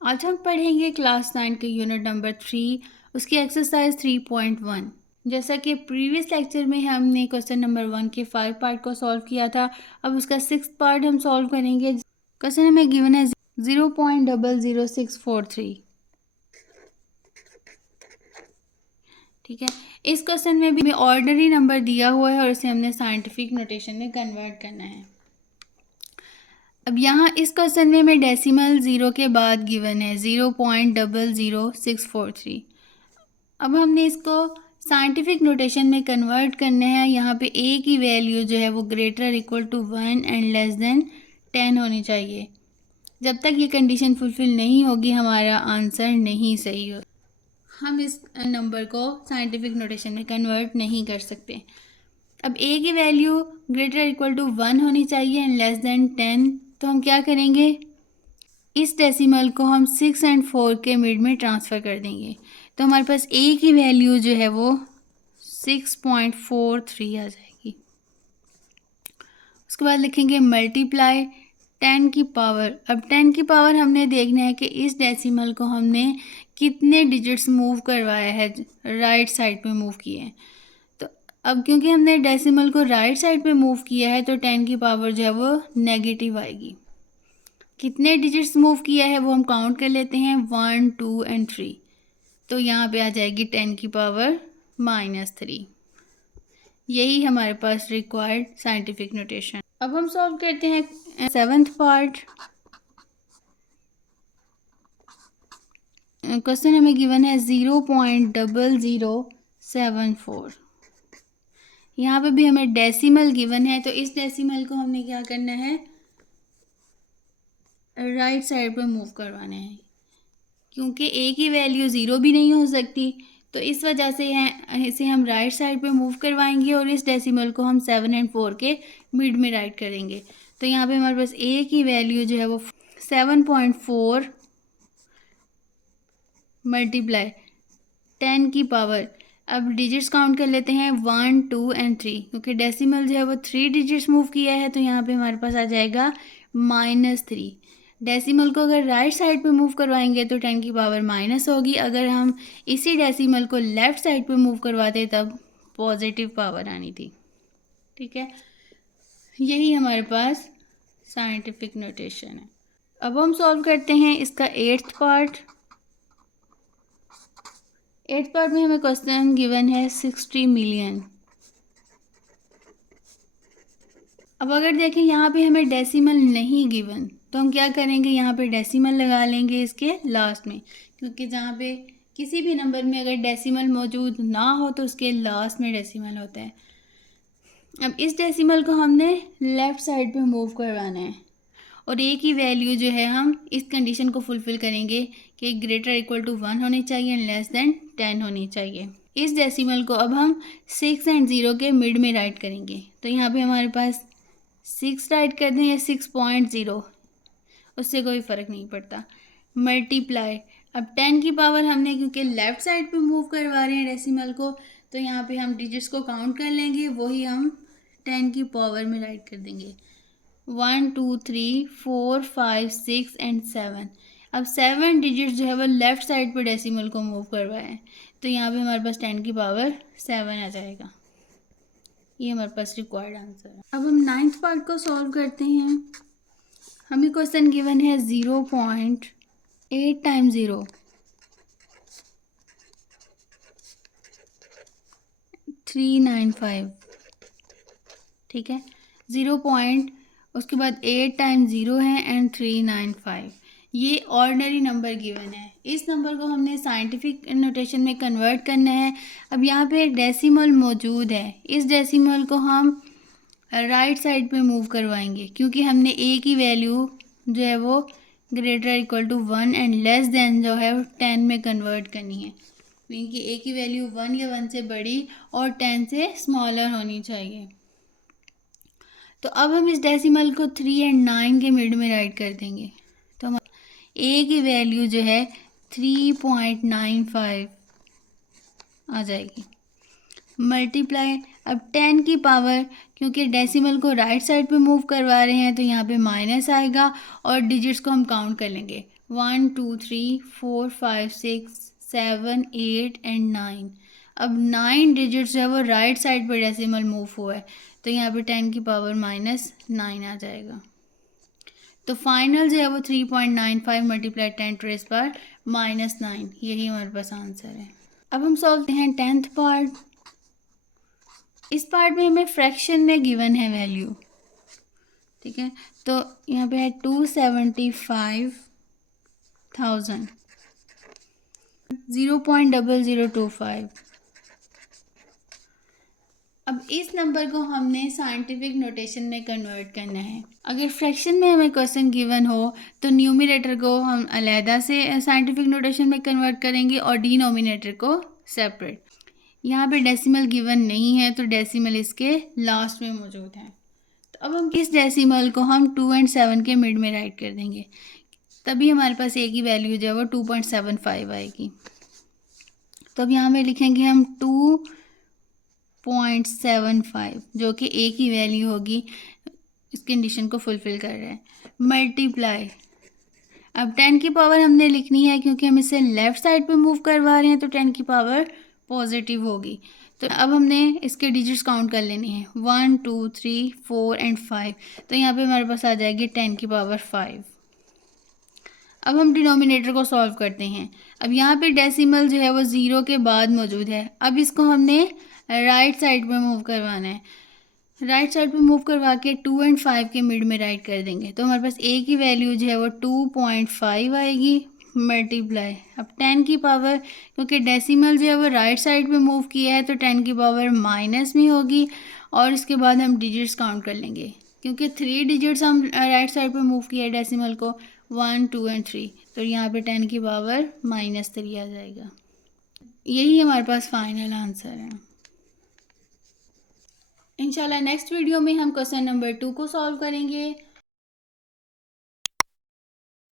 आज हम पढ़ेंगे क्लास 9 के यूनिट नंबर 3 उसकी एक्सरसाइज 3.1। जैसा कि प्रीवियस लेक्चर में हमने क्वेश्चन नंबर 1 के 5 पार्ट को सॉल्व किया था, अब उसका 6th पार्ट हम सॉल्व करेंगे। क्वेश्चन हमें गिवन है 0.00643। ठीक है, इस क्वेश्चन में भी ऑर्डिनरी नंबर दिया हुआ है और इसे हमने साइंटिफिक नोटेशन में कन्वर्ट करना है। अब यहाँ इस क्वेश्चन में हमें डेसिमल 0 के बाद गिवन है 0.00643। अब हमने इसको साइंटिफिक नोटेशन में कन्वर्ट करना है। यहाँ पे ए की वैल्यू जो है वो greater equal to 1 and less than 10 होनी चाहिए। जब तक ये कंडीशन फुलफिल नहीं होगी हमारा आंसर नहीं सही हो, हम इस नंबर को साइंटिफिक नोटेशन में कन्वर्ट नहीं कर सकते। अब ए की वैल्यू ग्रेटर इक्वल टू 1 होनी चाहिए एंड लेस देन 10, तो हम क्या करेंगे, इस डेसिमल को हम 6 एंड 4 के मिड में ट्रांसफ़र कर देंगे। तो हमारे पास ए की वैल्यू जो है वो 6.43 आ जाएगी। उसके बाद लिखेंगे मल्टीप्लाई 10 की पावर। अब 10 की पावर हमने देखना है कि इस डेसिमल को हमने कितने डिजिट्स मूव करवाया है, राइट साइड पे मूव किए हैं। तो अब क्योंकि हमने डेसिमल को राइट साइड पे मूव किया है तो 10 की पावर जो है वो नेगेटिव आएगी। कितने डिजिट्स मूव किया है वो हम काउंट कर लेते हैं, 1 2 एंड 3। तो यहाँ पे आ जाएगी 10 की पावर -3। यही हमारे पास रिक्वायर्ड साइंटिफिक नोटेशन। अब हम सॉल्व करते हैं 7th पार्ट। क्वेश्चन हमें गिवन है 0.0074। यहाँ पे भी हमें डेसिमल गिवन है, तो इस डेसिमल को हमने क्या करना है, राइट साइड पे मूव करवाना है। क्योंकि ए की वैल्यू 0 भी नहीं हो सकती, तो इस वजह से इसे हम राइट साइड पे मूव करवाएंगे और इस डेसिमल को हम 7 एंड 4 के मिड में राइट करेंगे। तो यहाँ पे हमारे पास ए की वैल्यू जो है वो 7.4 मल्टीप्लाई 10 की पावर। अब डिजिट्स काउंट कर लेते हैं 1 2 एंड 3, क्योंकि डेसिमल जो है वो 3 डिजिट्स मूव किया है, तो यहाँ पे हमारे पास आ जाएगा -3। डेसिमल को अगर राइट साइड पे मूव करवाएंगे तो 10 की पावर माइनस होगी, अगर हम इसी डेसिमल को लेफ़्ट साइड पे मूव करवाते तब पॉजिटिव पावर आनी थी। ठीक है, यही हमारे पास साइंटिफिक नोटेशन है। अब हम सॉल्व करते हैं इसका 8th पार्ट। 8th पार्ट में हमें क्वेश्चन गिवन है 60 मिलियन। अब अगर देखें यहाँ पे हमें डेसिमल नहीं गिवन, तो हम क्या करेंगे, यहाँ पे डेसिमल लगा लेंगे इसके लास्ट में, क्योंकि जहाँ पे किसी भी नंबर में अगर डेसिमल मौजूद ना हो तो उसके लास्ट में डेसिमल होता है। अब इस डेसिमल को हमने लेफ़्ट साइड पे मूव करवाना है और ए की वैल्यू जो है हम इस कंडीशन को फुलफ़िल करेंगे कि ग्रेटर इक्वल टू 1 होनी चाहिए एंड लेस देन 10 होनी चाहिए। इस डेसिमल को अब हम 6 एंड 0 के मिड में राइट करेंगे। तो यहाँ पे हमारे पास 6 राइट कर दें या 6.0, उससे कोई फ़र्क नहीं पड़ता। मल्टीप्लाई, अब 10 की पावर हमने क्योंकि लेफ़्ट साइड पे मूव करवा रहे हैं डेसिमल को, तो यहाँ पे हम डिजिट्स को काउंट कर लेंगे, वही हम 10 की पावर में राइट कर देंगे। 1 2 3 4 5 6 एंड 7। अब 7 डिजिट जो है वो लेफ़्ट साइड पे डेसिमल को मूव करवाए हैं, तो यहाँ पे हमारे पास 10 की पावर 7 आ जाएगा। ये हमारे पास रिक्वायर्ड आंसर है। अब हम 9th पार्ट को सॉल्व करते हैं। हमें क्वेश्चन गिवन है 0.8 टाइम 0 395। ठीक है, 0 पॉइंट उसके बाद 8 टाइम 0 है एंड 395। ये ऑर्डिनरी नंबर गिवन है, इस नंबर को हमने साइंटिफिक नोटेशन में कन्वर्ट करना है। अब यहाँ पे डेसिमल मौजूद है, इस डेसिमल को हम राइट साइड पे मूव करवाएंगे, क्योंकि हमने ए की वैल्यू जो है वो greater equal to 1 and less than जो है वो 10 में कन्वर्ट करनी है, क्योंकि ए की वैल्यू 1 या 1 से बड़ी और 10 से स्मॉलर होनी चाहिए। तो अब हम इस डेसिमल को 3 एंड 9 के मिड में राइट कर देंगे, तो हम ए की वैल्यू जो है 3.95 आ जाएगी। मल्टीप्लाई, अब 10 की पावर, क्योंकि डेसिमल को राइट साइड पे मूव करवा रहे हैं तो यहाँ पे माइनस आएगा और डिजिट्स को हम काउंट कर लेंगे। 1 2 3 4 5 6 7 8 एंड 9। अब 9 डिजिट्स जो है वो राइट साइड पर डेसिमल मूव हुआ है, तो यहाँ पे 10 की पावर -9 आ जाएगा। तो फाइनल जो है वो 3.95 मल्टीप्लाई 10⁻⁻⁹ यही हमारे पास आंसर है। अब हम सॉल्व करते हैं 10th पार्ट। इस पार्ट में हमें फ्रैक्शन में गिवन है वैल्यू, ठीक है। तो यहाँ पे है 275,000 0.0025। अब इस नंबर को हमने साइंटिफिक नोटेशन में कन्वर्ट करना है। अगर फ्रैक्शन में हमें क्वेश्चन गिवन हो तो न्यूमरेटर को हम अलहदा से साइंटिफिक नोटेशन में कन्वर्ट करेंगे और डिनोमिनेटर को सेपरेट। यहाँ पे डेसिमल गिवन नहीं है तो डेसिमल इसके लास्ट में मौजूद है। तो अब हम इस डेसिमल को हम 2 और 7 के मिड में राइट कर देंगे, तभी हमारे पास ए की वैल्यू जो है वो 2.75 आएगी। तो अब यहाँ पे लिखेंगे हम 2.75 जो कि ए की वैल्यू होगी, इस कंडीशन को फुलफिल कर रहा है। मल्टीप्लाई, अब 10 की पावर हमने लिखनी है क्योंकि हम इसे लेफ़्ट साइड पे मूव करवा रहे हैं, तो 10 की पावर पॉजिटिव होगी। तो अब हमने इसके डिजिट्स काउंट कर लेने हैं 1 2 3 4 एंड 5। तो यहाँ पे हमारे पास आ जाएगी 10 की पावर 5। अब हम डिनोमिनेटर को सॉल्व करते हैं। अब यहाँ पे डेसिमल जो है वो 0 के बाद मौजूद है। अब इसको हमने राइट साइड पे मूव करवाना है। राइट साइड पे मूव करवा के 2 और 5 के मिड में राइट कर देंगे, तो हमारे पास ए की वैल्यू जो है वो 2.5 आएगी। मल्टीप्लाई, अब 10 की पावर, क्योंकि डेसिमल जो है वो राइट साइड पे मूव किया है तो 10 की पावर माइनस में होगी। और इसके बाद हम डिजिट्स काउंट कर लेंगे, क्योंकि 3 डिजिट्स हम राइट साइड पे मूव किया है डेसिमल को, 1 2 एंड 3, तो यहाँ पे 10 की पावर -3 आ जाएगा। यही हमारे पास फाइनल आंसर है। इंशाल्लाह नेक्स्ट वीडियो में हम क्वेश्चन नंबर 2 को सॉल्व करेंगे।